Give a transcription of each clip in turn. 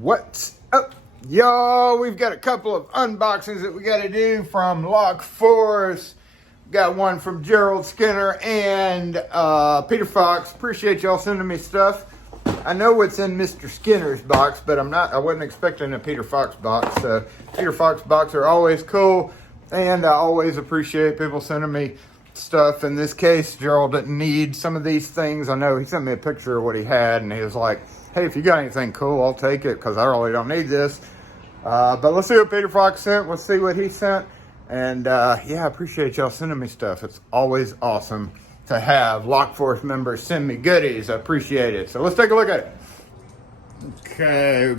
What's up, y'all? We've got a couple of unboxings that we got to do from LockForce. Got one from Gerald Skinner and Peter Fox. Appreciate y'all sending me stuff. I know what's in Mr. Skinner's box, but I wasn't expecting a Peter Fox box. Peter Fox boxes are always cool, and I always appreciate people sending me stuff. In this case, Gerald didn't need some of these things. I know he sent me a picture of what he had, and he was like, hey, if you got anything cool, I'll take it, because I really don't need this. But let's see what Peter Fox sent. Let's see what he sent. And yeah, I appreciate y'all sending me stuff. It's always awesome to have LockForce members send me goodies. I appreciate it. So let's take a look at it. Okay,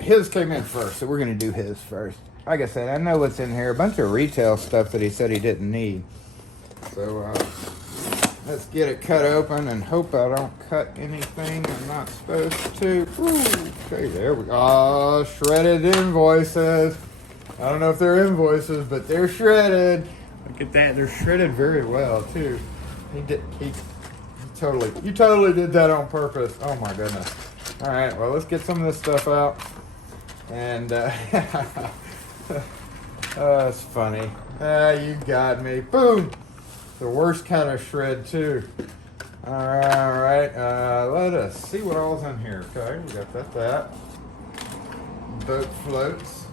his came in first, so we're going to do his first. Like I said, I know what's in here. A bunch of retail stuff that he said he didn't need. So let's get it cut open and hope I don't cut anything I'm not supposed to. Ooh, okay, there we go. Shredded invoices. I don't know if they're invoices, but they're shredded. Look at that. They're shredded very well, too. You totally did that on purpose. Oh, my goodness. All right, well, let's get some of this stuff out. And, oh, it's funny. You got me. Boom. The worst kind of shred, too. All right. Let us see what all's in here. Okay, we got that. Boat floats.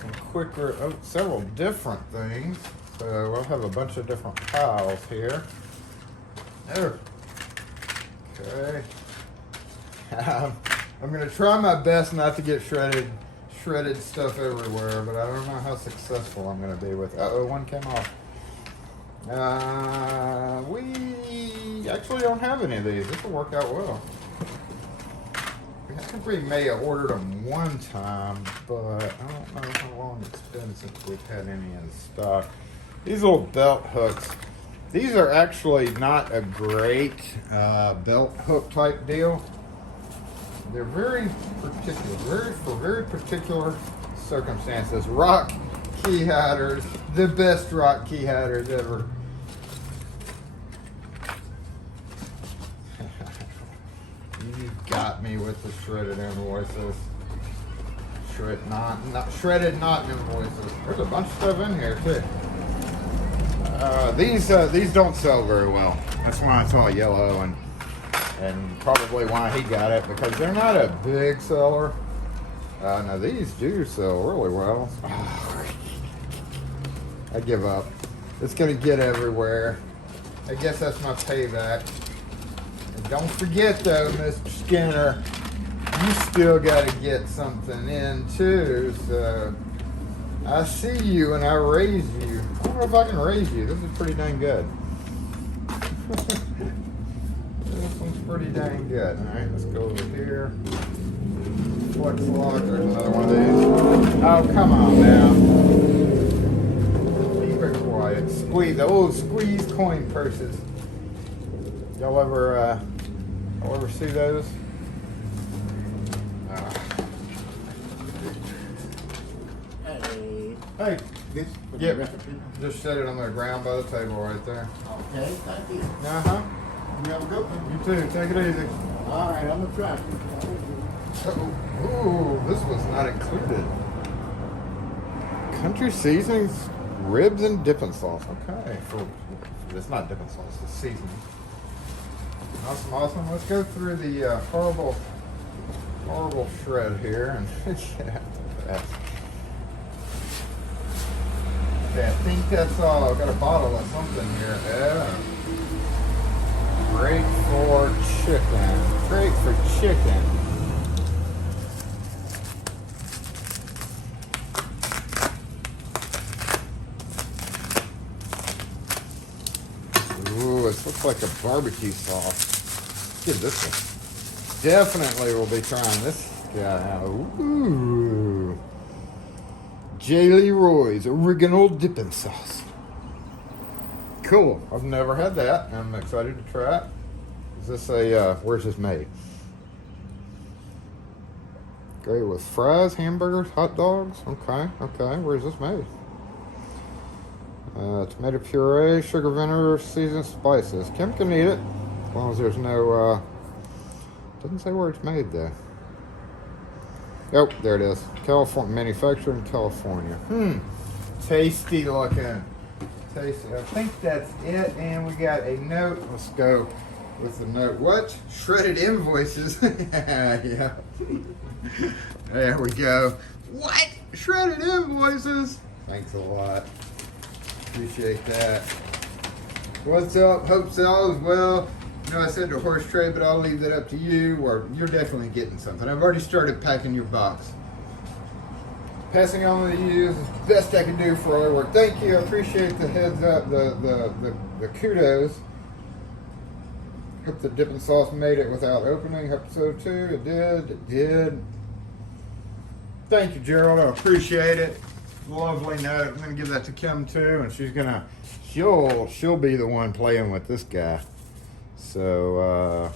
Some quicker, several different things. So we'll have a bunch of different piles here. There. Okay. I'm going to try my best not to get shredded stuff everywhere, but I don't know how successful I'm going to be with it. Uh-oh, one came off. We actually don't have any of these. This will work out well. I think we may have ordered them one time, but I don't know how long it's been since we've had any in stock. These little belt hooks. These are actually not a great belt hook type deal. They're very particular, for very particular circumstances. Rock key hiders, the best rock key hiders ever. You got me with the shredded invoices. Shredded not invoices. There's a bunch of stuff in here too. These don't sell very well. That's why it's all yellow, and probably why he got it, because they're not a big seller. Now these do sell really well. I give up. It's gonna get everywhere. I guess that's my payback. And don't forget though, Mr. Skinner, you still gotta get something in too, so I see you and I raise you. I don't know if I can raise you. This is pretty dang good. This one's pretty dang good. Alright, let's go over here. Flex lock, there's another one of these. Oh, come on now. Keep it quiet. Squeeze, the old squeeze coin purses. Y'all ever see those? Hey. Yeah, just set it on the ground by the table right there. Okay, thank you. Uh-huh. You have a good one. You too. Take it easy. All right, I'm going to try. Uh-oh. Ooh, this was not included. Country seasonings, ribs, and dipping sauce. Okay. It's not dipping sauce, it's seasoning. Awesome. Let's go through the horrible shred here and get out fast. Okay, I think that's all. I've got a bottle of something here. Yeah. Great for chicken. Ooh, this looks like a barbecue sauce. Get this one. Definitely will be trying this guy out. Ooh. J. Leroy's original dipping sauce. Cool. I've never had that. I'm excited to try it. Is this where's this made? Great with fries, hamburgers, hot dogs. Okay. Where's this made? Tomato puree, sugar, vinegar, seasoned spices. Kim can eat it, as long as there's no, doesn't say where it's made though. Oh, there it is. California, manufactured in California. Tasty looking. Tasty. I think that's it. And we got a note. Let's go with the note. What? Shredded invoices. Yeah. There we go. What? Shredded invoices. Thanks a lot. Appreciate that. What's up? Hope all is well. You know, I said the horse trade, but I'll leave that up to you, or you're definitely getting something. I've already started packing your box. Passing on to you is the best I can do for all your work. Thank you. I appreciate the heads up, the kudos. Hope the dipping sauce made it without opening. Hope so too. It did. It did. Thank you, Gerald. I appreciate it. Lovely note. I'm gonna give that to Kim too, and she'll be the one playing with this guy. So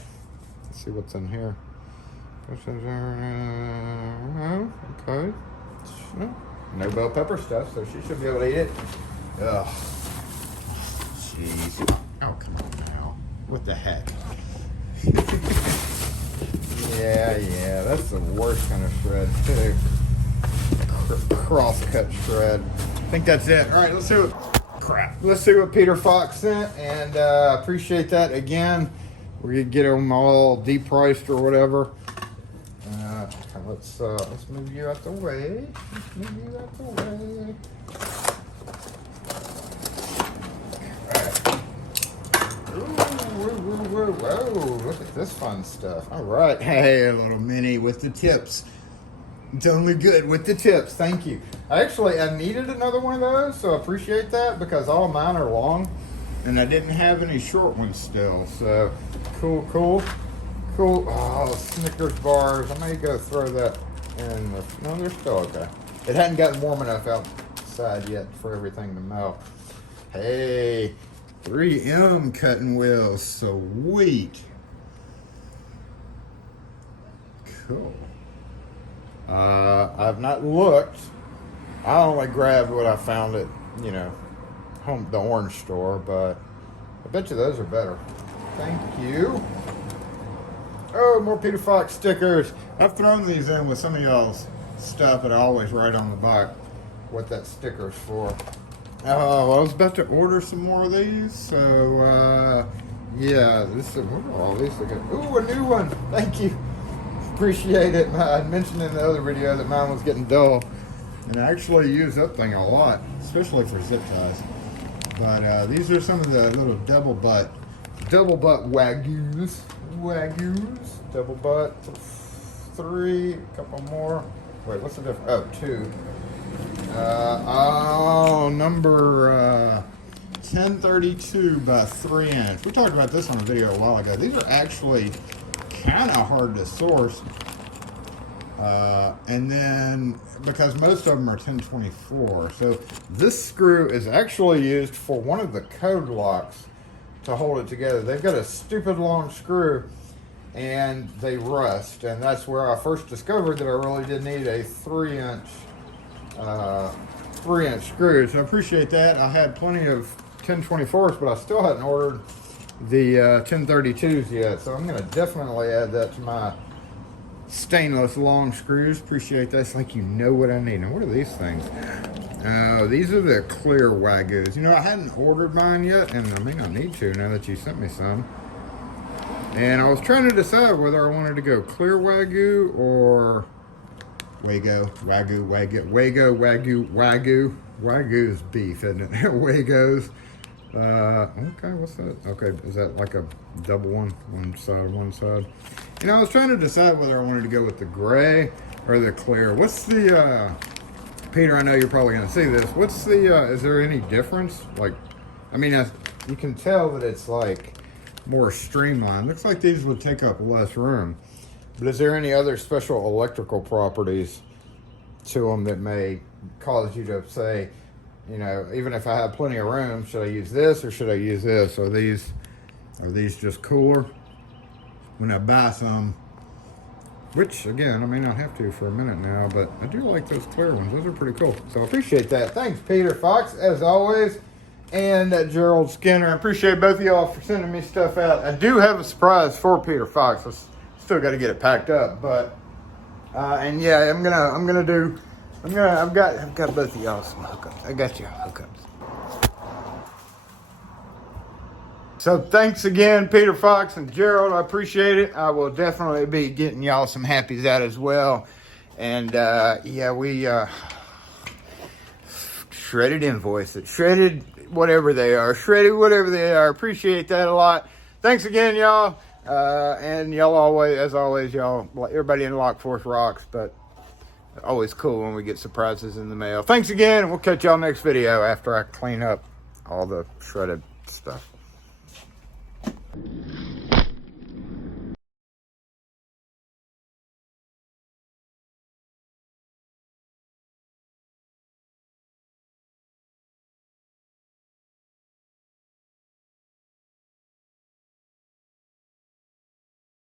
let's see what's in here. Okay. No bell pepper stuff, so she should be able to eat it. Ugh. Jeez. Oh, come on now. What the heck? Yeah, that's the worst kind of shred, too. Cross-cut shred. I think that's it. All right, let's see what Peter Fox sent, and appreciate that again. We're gonna get them all depriced or whatever. Let's move you out the way. Whoa, look at this fun stuff. All right, hey, a little mini with the tips. It's only good with the tips. Thank you. I needed another one of those, so I appreciate that because all of mine are long, and I didn't have any short ones still. So cool. Oh, Snickers bars. I may go throw that in. No, they're still okay. It hadn't gotten warm enough outside yet for everything to melt. Hey, 3M cutting wheels. Sweet. Cool. I've not looked. I only grabbed what I found at, the orange store, but I bet you those are better. Thank you. Oh, more Peter Fox stickers. I've thrown these in with some of y'all's stuff, but I always write on the back what that sticker's for. Well, I was about to order some more of these, so yeah, what are all these? Ooh, a new one. Thank you. Appreciate it. I mentioned in the other video that mine was getting dull, and I actually use that thing a lot, especially for zip ties. But these are some of the little double butt wagyus. Double butt. 3, a couple more. Wait, what's the difference? Oh, 2. Number 1032 by 3 inch. We talked about this on a video a while ago. These are actually kind of hard to source. And then, because most of them are 1024. So this screw is actually used for one of the code locks to hold it together. They've got a stupid long screw and they rust. And that's where I first discovered that I really did need a 3 inch screw. So I appreciate that. I had plenty of 1024s, but I still hadn't ordered the 1032s yet. So I'm going to definitely add that to my stainless long screws. Appreciate that. It's like you know what I need. Now, what are these things? These are the clear wagyus. I hadn't ordered mine yet, and I may not need to now that you sent me some. And I was trying to decide whether I wanted to go clear wagyu or wagyu. Wagyu is beef, isn't it? Wagos. Okay, what's that? Okay, is that like a double one side? I was trying to decide whether I wanted to go with the gray or the clear. What's the, Peter, I know you're probably going to see this. What's the, is there any difference? You can tell that it's like more streamlined. Looks like these would take up less room. But is there any other special electrical properties to them that may cause you to say, even if I have plenty of room, should I use this or should I use this? Are these just cooler? When I buy some, which again, I may not have to for a minute now, but I do like those clear ones. Those are pretty cool. So I appreciate that. Thanks, Peter Fox, as always, and Gerald Skinner. I appreciate both of y'all for sending me stuff out. I do have a surprise for Peter Fox. I still got to get it packed up, but And yeah, I've got both of y'all some hookups. I got you hookups. So thanks again, Peter Fox and Gerald. I appreciate it. I will definitely be getting y'all some happies out as well. And yeah, we shredded invoices, shredded whatever they are. Appreciate that a lot. Thanks again, y'all. And y'all always, as always, y'all, everybody in LockForce rocks, but always cool when we get surprises in the mail. Thanks again, and we'll catch y'all next video after I clean up all the shredded stuff.